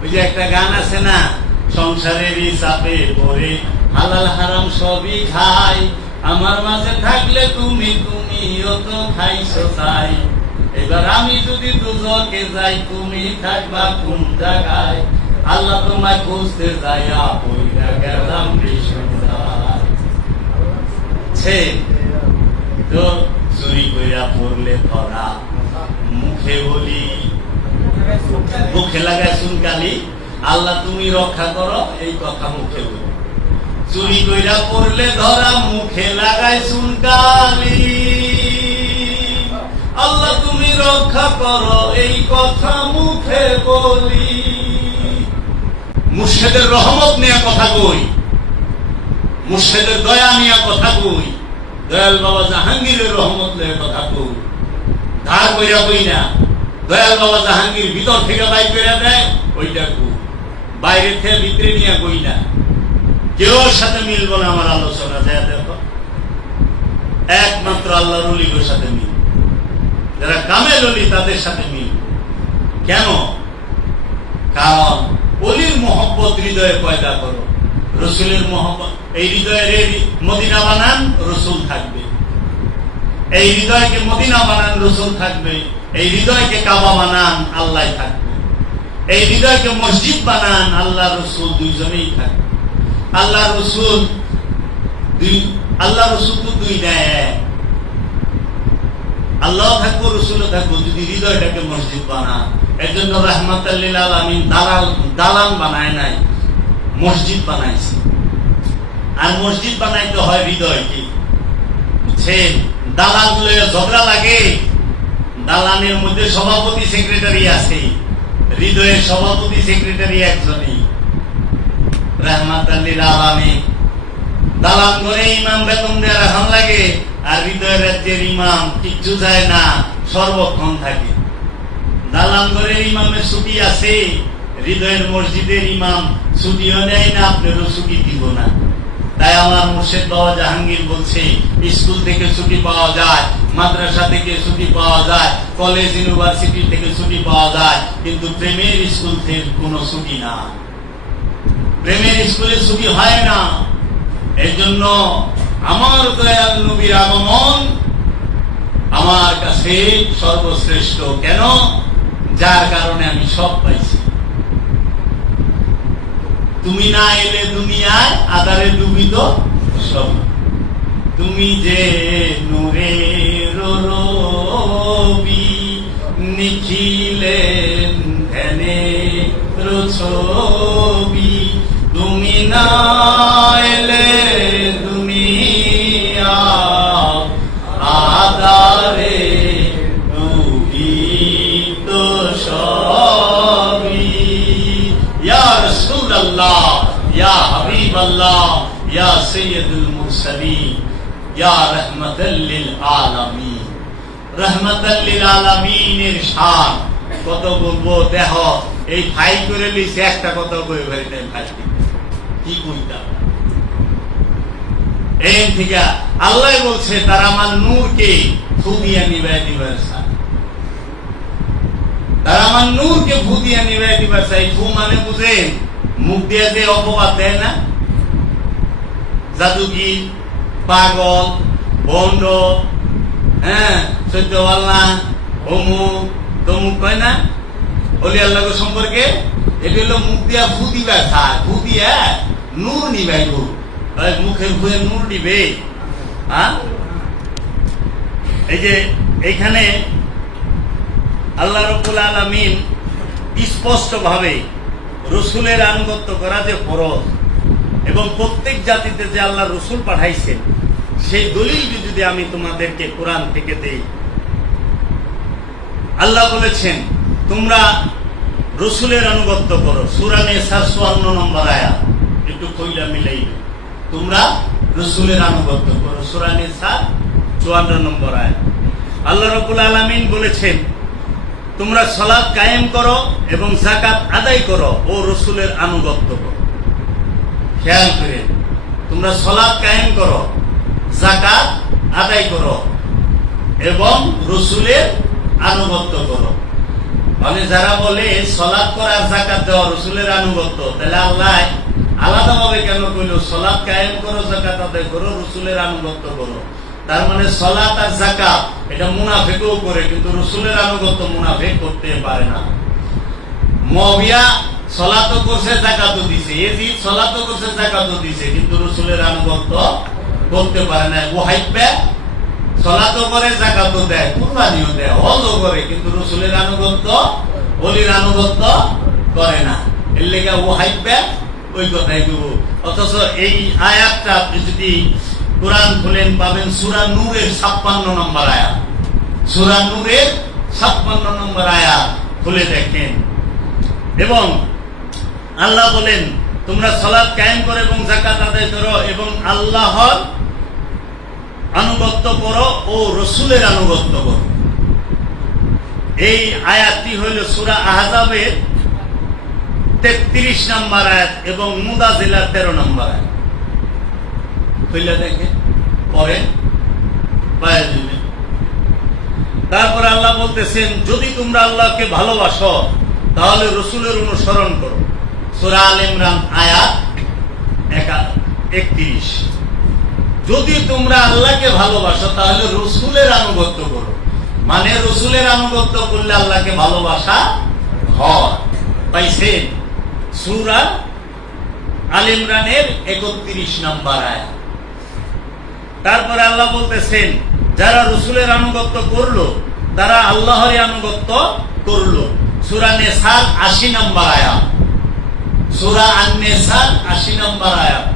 ওই যে একটা গান আছে না সংসারের চাপে পড়ে, হালাল হারাম সবই খাই, আমার মাঝে থাকলে তুমি তুমিও তো খাইছো তাই। এবার আমি যদি দুজকে যাই, তুমি থাকবা কোন জায়গায়? আল্লাহ তোমায় খুঁজতে যাইয়া পইরা গেলাম তো চুরি কইরা পড়লে ধরা, মুখে বলি মুখে লাগায় চুনকালি আল্লাহ তুমি রক্ষা করো, এই কথা মুখে বলি। চুরি কইরা পড়লে ধরা, মুখে লাগায় চুনকালি আল্লাহ তুমি রক্ষা করো, এই কথা মুখে বলি। মুর্শেদের রহমত নিয়ে কথা কই। মুর্শেদের দয়া নিয়ে কথা কই। দয়াল বাবা জাহাঙ্গীরের রহমত নিয়ে কথা কই। ধার কইরা কই না? দয়াল জাহাঙ্গীর ভিতর থেকে বাই করে দেয়, ওইটা কই বাইরে থেকে ভিতরে নিয়ে কই না। কেউ সাথে মিলবো না আমার আলোচনা, দেয়া দেখো। একমাত্র আল্লাহর অলিগের সাথে মিল। যারা কামেল অলি তাদের সাথে মিল। কেন? কারণ অলির মহব্বত হৃদয়ে পয়দা করো। রসুলের মহব্বত, এই হৃদয়ের মদিনা বানান, রসুল থাকবে। এই হৃদয়কে মদিনা বানান, রসুল থাকবে। এই হৃদয়কে কাবা বানান আল্লাহ থাকবে। এই হৃদয়কে মসজিদ বানান আল্লাহ রসুল দুইজনেই থাকবে। আল্লাহ রসুল দুই আল্লাহ রসুল তো দুই নেয়। আল্লাহ থাকব রসুল থাকব, যদি হৃদয়টাকে মসজিদ বানান। এর জন্য রহমত আলমিন দালাল, দালান বানায় নাই, মসজিদ বানাইছে। আর মসজিদ বানাইতে হয় হৃদয়কে। বুঝছেন দালাল ঝগড়া লাগে দালানের মধ্যে সভাপতি সেক্রেটারি আছে হৃদয়ের সভাপতি সেক্রেটারি একজনই। রহমাত আলমী দালান করে ইমাম বেতন দেওয়ার এখন লাগে, আর হৃদয় রাজ্যের ইমাম কিচ্ছু যায় না, সর্বক্ষণ থাকে। দালান ইমামের ছুটি আছে, হৃদয়ের মসজিদের ইমাম ছুটিও নেয় না, আপনারও ছুটি দিব না। তাই আমার মুর্শেদ বাবা জাহাঙ্গীর বলছে, স্কুল থেকে ছুটি পাওয়া যায় মাদ্রাসা থেকে ছুটি পাওয়া যায়, কলেজ, ইউনিভার্সিটি থেকে ছুটি পাওয়া যায়, কিন্তু প্রেমের স্কুল থেকে কোনো ছুটি না। প্রেমের স্কুলে ছুটি হয় না। এই জন্য আমার দয়াল নবীর আগমন আমার কাছে সর্বশ্রেষ্ঠ। কেন? যার কারণে আমি সব পাইছি। তুমি না এলে দুনিয়ায় আদারে ডুবিত সব। তুমি যে নূরে রবি, নিখিলেন ধ্যানে ছবি। তুমি না এলে দুনিয়া আদারে ডুবিত সবই। ইয়া রাসূলুল্লাহ, ইয়া হাবিবাল্লাহ, ইয়া সাইয়্যিদুল মুরসালিন। আল্লাহ বলছে, তারা আমার নূরকে ফু দিয়া নিবাই দিবার। তারা আমার নূরকে ফু দিয়া নিবাই দিবার চাই ফু মানে বুঝেন, মুখ দিয়ে যে অপবাদ দেয় না? জাদুগির পাগল বন্ড হ্যাঁ সত্যওয়াল্লা অমুক তমুক কয় না? অলি আল্লাহ সম্পর্কে? এটি হলো মুখ দিয়া ফু দিবা খায় ফু দিয়া নূর নিবাইব ওই মুখের ফুয়ে নূর দিবে হ্যাঁ? এই যে এইখানে আল্লাহ রবুল আলমিন স্পষ্ট ভাবে রসুলের আনুগত্য করা যে ফরজ এবং প্রত্যেক জাতিতে যে আল্লাহ রসুল পাঠাইছেন, সেই দলিল যদি আমি তোমাদেরকে কোরআন থেকে দেই। আল্লাহ বলেছেন, তোমরা রসুলের আনুগত্য করো। সুরানে সার চুয়ান্ন নম্বর আয়া একটু কইলা মিলাই তোমরা রসুলের আনুগত্য করো। সুরানে সার চুয়ান্ন নম্বর আয়া আল্লাহ রবুল আলমিন বলেছেন, তোমরা সলাদ কায়েম করো এবং জাকাত আদায় করো। ও রসুলের আনুগত্য করো। খেয়াল করে। তোমরা সলাদ কায়েম করো জাকাত আদায় করো এবং রসুলের আনুগত্য করো। মানে যারা বলে সলাৎ করার জাকাত দেওয়া রসুলের আনুগত্য, তাহলে আল্লাহ আলাদা ভাবে কেন কইল, সলাৎ কায়েম করো জাকাত আদায় করো, রসুলের আনুগত্য করো। তার মানে সলাৎ আর জাকাত এটা মুনাফেকও করে, কিন্তু রসুলের আনুগত্য মুনাফেক করতে পারে না। মবিয়া সলাতো করছে জাকাতও দিছে। এজিদ সলাতো করছে জাকাতও দিছে, কিন্তু রসুলের আনুগত্য করতে পারে না ও হাইপে সলাতো করে জাকাতও দেয়, কুরবানিও দেয়, হজও করে, কিন্তু রসুলের আনুগত্য, অলির আনুগত্য করে না। এর লেগে ও হাইপে ওই কথাই দেব অথচ এই আয়াতটা আপনি যদি কোরআন খুলেন পাবেন, সুরা নূরের ছাপ্পান্ন নম্বর আয়াত। সুরা নূরের ছাপ্পান্ন নম্বর আয়াত খুলে দেখেন। এবং আল্লাহ বলেন, তোমরা সলাদ কায়েম করো এবং জাকাত আদায় করো এবং আল্লাহর আনুগত্য করো ও রসুলের আনুগত্য করো। এই আয়াতটি হইল সুরা আহজাবের তেত্রিশ নম্বর আয়াত এবং মুদা জেলার তেরো নম্বর আয়াত। দেখে পরে তারপর আল্লাহ বলতেছেন, যদি তোমরা আল্লাহকে ভালোবাসো, তাহলে রসুলের অনুসরণ করো। একত্রিশ। যদি তোমরা আল্লাহকে ভালোবাসো, তাহলে রসুলের আনুগত্য করো। মানে রসুলের আনুগত্য করলে আল্লাহকে ভালোবাসা হয়। সুরা আল ইমরানের একত্রিশ নম্বর আয়াত। তারপরে আল্লাহ বলতেছেন, যারা রসুলের আনুগত্য করল, তারা আল্লাহরই আনুগত্য করল। সুরা নেসার আশি নম্বর আয়াত। সুরা আন্নেসার আশি নম্বর আয়াত।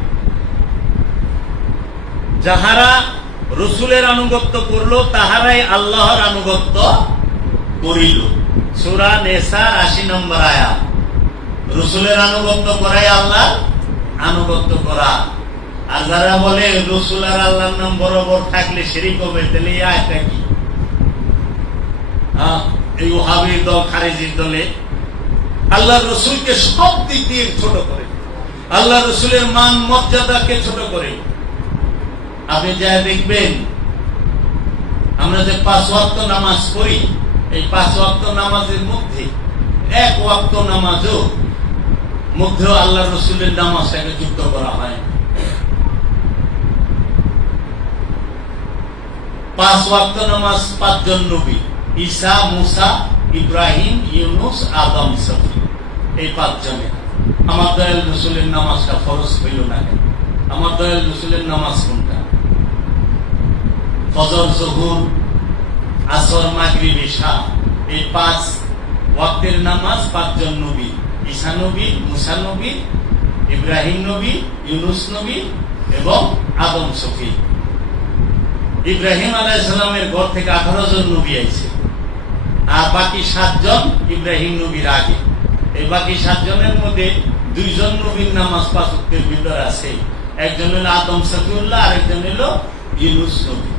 যাহারা রসুলের আনুগত্য করল তাহারাই আল্লাহর আনুগত্য করিল। সুরা আশি নম্বর আয়াত। রসুলের আনুগত্য করাই আল্লাহ আনুগত্য করা। আর যারা বলে রসুল আর আল্লাহর নাম বরাবর থাকলে সেরি করবে তাহলে এই আয়টা কি? হ্যাঁ, এই দল খারেজির দলে আল্লাহ রসুলকে সব দিক দিয়ে ছোট করে। আল্লাহ রসুলের মান, মর্যাদাকে ছোট করে। আপনি যা দেখবেন, আমরা যে পাঁচ ওয়াক্ত নামাজ পড়ি, এই পাঁচ ওয়াক্ত নামাজের মধ্যে এক ওয়াক্ত নামাজও, মধ্যেও আল্লাহ রসুলের নামাজটাকে যুক্ত করা হয়। পাঁচ ওয়াক্ত নামাজ পাঁচজন নবী, ঈসা, মুসা, ইব্রাহিম, ইউনুস, আদম সফি এই পাঁচজনে। আমার দয়াল রসুলের নামাজটা ফরজ হইল না কেন? আমার দয়াল রসুলের নামাজ কোনটা? ফজর, জহুর, আসর, মাগরিব, ঈশা, এই পাঁচ ওয়াক্তের নামাজ পাঁচজন নবী ঈসা নবী, মুসা নবী, ইব্রাহিম নবী, ইউনুস নবী এবং আদম সফি। ইব্রাহিম আলাইসালামের ঘর থেকে আঠারো জন নবী আইছে। আর বাকি সাতজন ইব্রাহিম নবীর আগে। এই বাকি সাতজনের মধ্যে দুইজন নবীর নামাজ পাঁচ পাঁচকের ভিতর আছে। একজন হলো আদম সফিউল্লাহ, আরেকজন হলো ইউনুস নবী।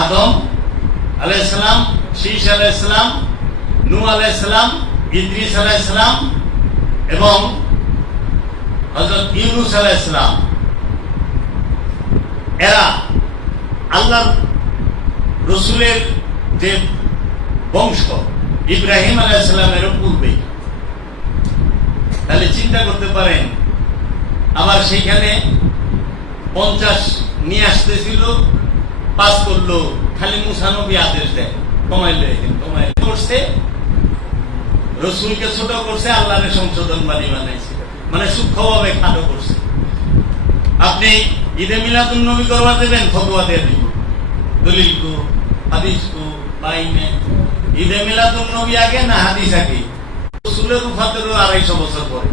আদম আলাইসালাম শীষ আলাইসালাম নু আলাইসালাম ইদ্রিস আলাইসালাম এবং হজরত ইউনুস আলাইসালাম এরা আল্লাহ রসুলের যে বংশ ইব্রাহিম আলাইসালামের পূর্বে। তাহলে চিন্তা করতে পারেন, আবার সেইখানে পঞ্চাশ নিয়ে আসতেছিল, পাস করল, খালি মুসানবী আদেশ দেয়, কমাইলে কমাইলে। করছে? রসুলকে ছোট করছে, আল্লাহরে সংশোধন বাণী বানাইছে। মানে সূক্ষ্মভাবে খাটো করছে। আপনি ঈদে মিলাদুল নবী করবা দেবেন, ফতোয়া দিয়ে দলিল কো, হাদিস কো পাইনে ঈদে মিলাদুল নবী আগে না হাদিস আগে? রসুলের উফাতেরও আড়াইশো বছর পরে।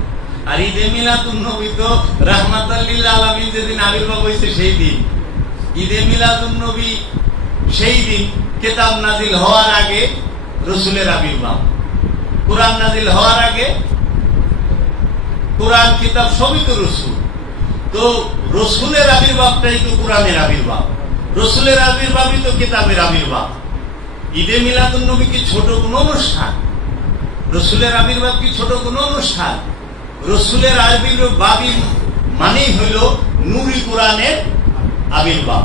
আর ঈদে মিলাদুল নবী তো রাহমাতাল্লিল আলমী যেদিন আবির্ভাব হয়েছে সেই দিন। ঈদে মিলাদুল নবী সেই দিন কেতাব নাজিল হওয়ার আগে রসুলের আবির্ভাব কোরআন নাজিল হওয়ার আগে কোরআন, কিতাব সবই তো রসুল। তো রসুলের আবির্ভাবটাই তো কোরআনের আবির্ভাব রসুলের আবির্ভাবই তো কিতাবের আবির্ভাব ঈদে মিলাদুল নবী কি ছোট কোন অনুষ্ঠান? রসুলের আবির্ভাব কি ছোট কোন অনুষ্ঠান? রসুলের আবির্ভাবই মানেই হইল নুরি কোরআনের আবির্ভাব।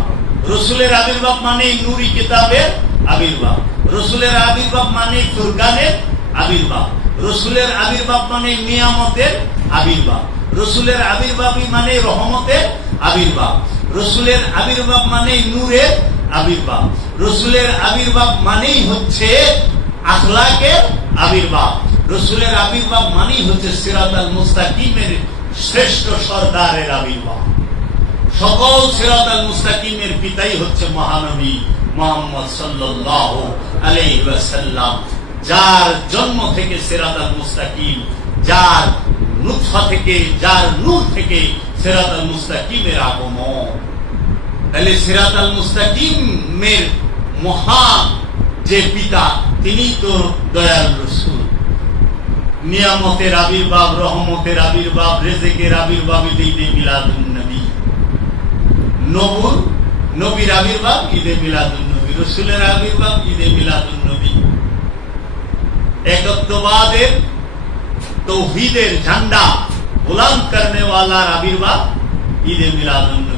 রসুলের আবির্ভাব মানে নুরি কিতাবের আবির্ভাব। রসুলের আবির্ভাব মানে ফুরকানের আবির্ভাব। রসুলের আবির্ভাব মানে নিয়ামতের আবির্ভাব। রসুলের আবির্ভাবই মানে রহমতের আবির্ভাব। রসুলের আবির্ভাব মানে নূরের আবির্ভাব। রসুলের আবির্ভাব মানেই হচ্ছে আখলাকের আবির্ভাব। রসুলের আবির্ভাব মানেই হচ্ছে সিরাত আল মুস্তাকিমের শ্রেষ্ঠ সর্দারের আবির্ভাব। সকল সিরাত আল মুস্তাকিমের পিতাই হচ্ছে মহানবী মোহাম্মদ সাল্লাল্লাহু আলাইহি ওয়াসাল্লাম। যার জন্ম থেকে সিরাত আল মুস্তাকিম, যার নুতফা থেকে, যার নূর থেকে সিরাত আল মুস্তাকিমের আগমন। তাহলে সিরাত আল মুস্তাকিমের মহান যে পিতা, তিনি তো দয়াল রসুল। নিয়ামতের আবির্ভাব, রহমতের আবির্ভাব, রেজেকের আবির্ভাব ঈদে মিলাদুন নবী। নবুর, নবীর আবির্ভাব ঈদে মিলাদুন নবী। রসুলের আবির্ভাব ঈদে মিলাদুন নবী। একত্ববাদের, তৌহিদের ঝান্ডা গোলাম করনে ওয়ালার আবির্ভাব ঈদে মিলাদুন নবী।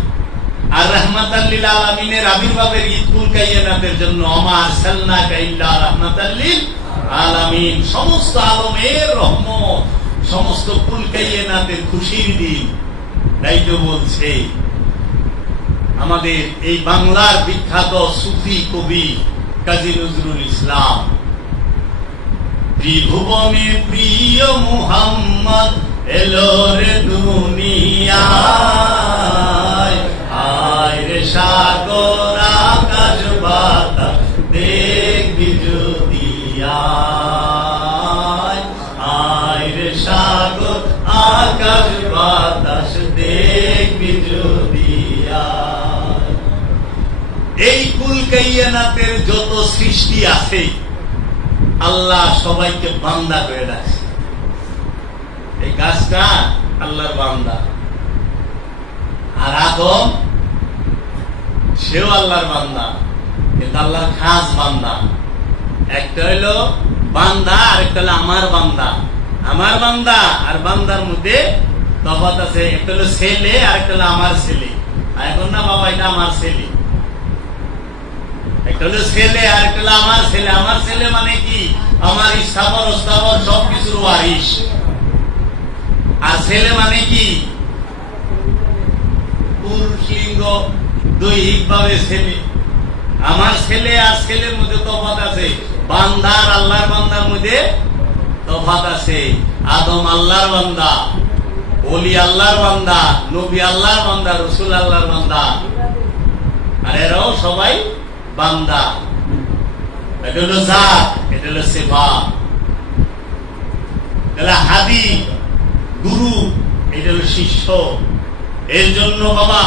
আমাদের এই বাংলার বিখ্যাত সুফি কবি কাজী নজরুল ইসলাম। ত্রিভুবনে প্রিয় মুহাম্মদ, এলো রে রে সাগর, আকাশ কুলকাইয়ানাতের যত সৃষ্টি আছে, আল্লাহ সবাইকে বান্দা করে রাখছে। এই গাছটা আল্লাহর বান্দা। আর আদম সেও আল্লাহর বান্দা, কিন্তু আল্লাহর খাস বান্দা। একটা হইল বান্দা আর একটা হলো আমার বান্দা। আমার বান্দা আর বান্দার মধ্যে তফাৎ আছে। একটা হলো ছেলে আর একটা হলো আমার ছেলে। আর এখন না বাবা, এটা আমার ছেলে। একটা হলো ছেলে আর একটা হলো আমার ছেলে। আমার ছেলে মানে কি? আমার স্থাবর স্থাবর সব কিছুর ওয়ারিস আর ছেলে মানে কি? পুরুষ, লিঙ্গ দৈহিক ভাবে ছেলে। আমার ছেলে আর ছেলের মধ্যে তফাত আছে। বান্দার আল্লাহর বান্দার মধ্যে তফাত আছে। আদম আল্লাহর বান্দা অলি আল্লাহর বান্দা, নবী আল্লাহর বান্দা, রসুল আল্লাহর বান্দা। আর এরাও সবাই বান্দা। এটা হলো জাত, এটা হলো সেবা তাহলে হাদি, গুরু, এটা হলো শিষ্য। এর জন্য বাবা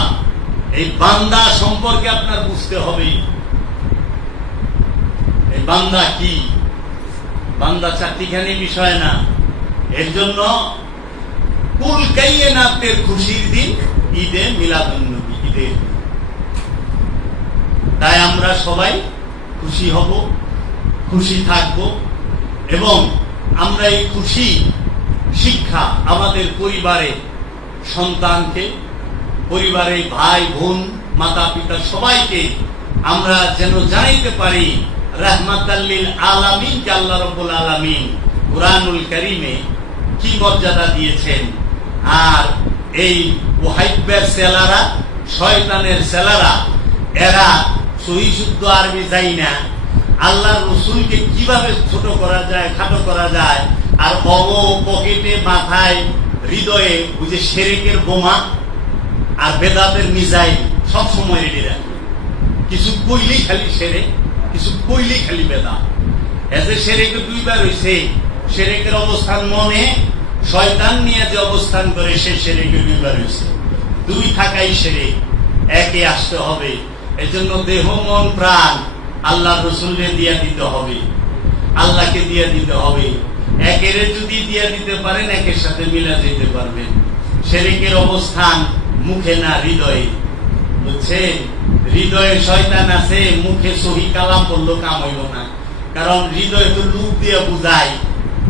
এই বান্দা সম্পর্কে আপনার বুঝতে হবে। এই বান্দা কি? বান্দা চারটিখানি বিষয় না। এর জন্য কুল কাইয়ে খুশির দিন ঈদে মিলাদুন্নবী ঈদের দিন। তাই আমরা সবাই খুশি হব, খুশি থাকব এবং আমরা এই খুশি শিক্ষা আমাদের পরিবারে সন্তানকে পরিবারে ভাই, বোন মাতা পিতা সবাইকে আমরা যেন জানাইতে পারি রহমাতাল্লিল আলামিন কে আল্লাহ রব্বুল আলামিন কুরআনুল কারীমে কি মর্যাদা দিয়েছেন। আর এই ওহাইবের সেলারা, শয়তানের সেলারা, এরা সহি শুদ্ধ আরবি যাই না। আল্লাহ রসুলকে কীভাবে ছোট করা যায়, খাটো করা যায়, আর অব পকেটে মাথায় হৃদয়ে যে সেরেকের বোমা আর বেদাতের মিজাইল সব সময় রেডি রাখে কিছু কইলেই খালি সেরে, কিছু কইলেই খালি বেদা এতে সেরেকে দুইবার হয়েছে সেরেকের অবস্থান মনে, শয়তান নিয়ে যে অবস্থান করে, সে সেরেকে দুইবার হয়েছে দুই থাকাই সেরে, একে আসতে হবে। এজন্য দেহ, মন, প্রাণ আল্লাহ রসুলকে দিয়ে দিতে হবে। আল্লাহকে দিয়ে দিতে হবে। একের যদি দিয়ে দিতে পারেন, একের সাথে মিলা যেতে পারবেন। শেরিকের অবস্থান মুখে না হৃদয়ে বুঝছেন হৃদয়ে শয়তান আছে, মুখে সহি কালাম বলল কাম হইল না। কারণ হৃদয়ে তো লুক দিয়ে বুঝায়।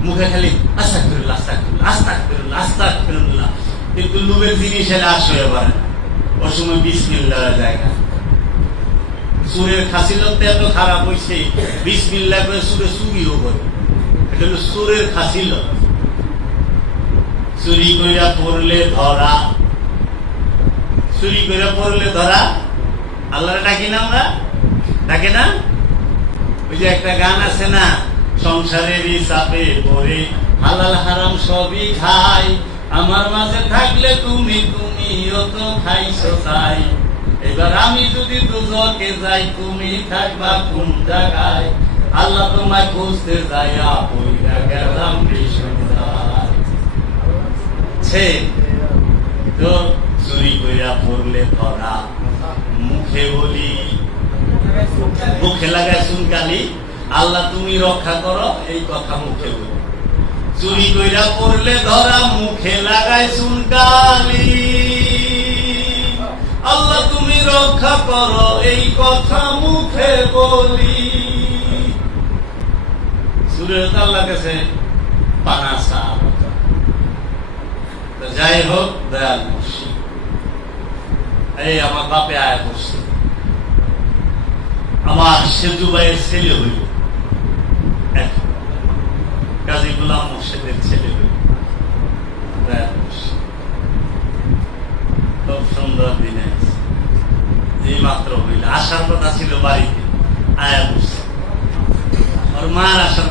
মুখে খালি আস্তা করুল্লাহ আস্তা করুল্লাহ আস্তা করুল্লাহ আস্তা করুল্লাহ কিন্তু লুবের জিনিস এলে আসলে পারে ওর সময় বিসমিল্লাহ জায়গা সুরের খাসিলত এত খারাপ হয়েছে বিসমিল্লাহ করে সুরে চুরিও করে এটা হলো সুরের খাসিলত চুরি কইরা পড়লে ধরা চুরি করে পড়লে ধরা, আল্লাহরে ডাকি না আমরা? ডাকে না? ওই যে একটা গান আছে না সংসারের চাপে পড়ে, হালাল হারাম সবই খাই, আমার মাঝে থাকলে তুমি তুমি তো খাইছো তাই। এবার আমি যদি দুজকে যাই, তুমি থাকবা কোন জায়গায়? আল্লাহ তোমায় খুঁজতে যাইয়া বইরা গেলাম ছে তো চুরি কইরা পড়লে ধরা। মুখে বলি, মুখে লাগায় চুনকালি আল্লাহ তুমি রক্ষা করো, এই কথা মুখে বলি। চুরি কইরা পড়লে ধরা, মুখে লাগায় চুনকালি আল্লাহ তুমি রক্ষা করো, এই কথা মুখে বলি। যাই হোক, দয়াল মুর্শিদ। এই আমার বাপে আয়া করছে। আমার সেজু ভাইয়ের ছেলে হইল। কাজী গুলাম মুর্শিদের ছেলে হইল খুব সুন্দর দিনে এই মাত্র হইল। আসার কথা ছিল বাড়িতে। আয়া বসছে ওর মার আসার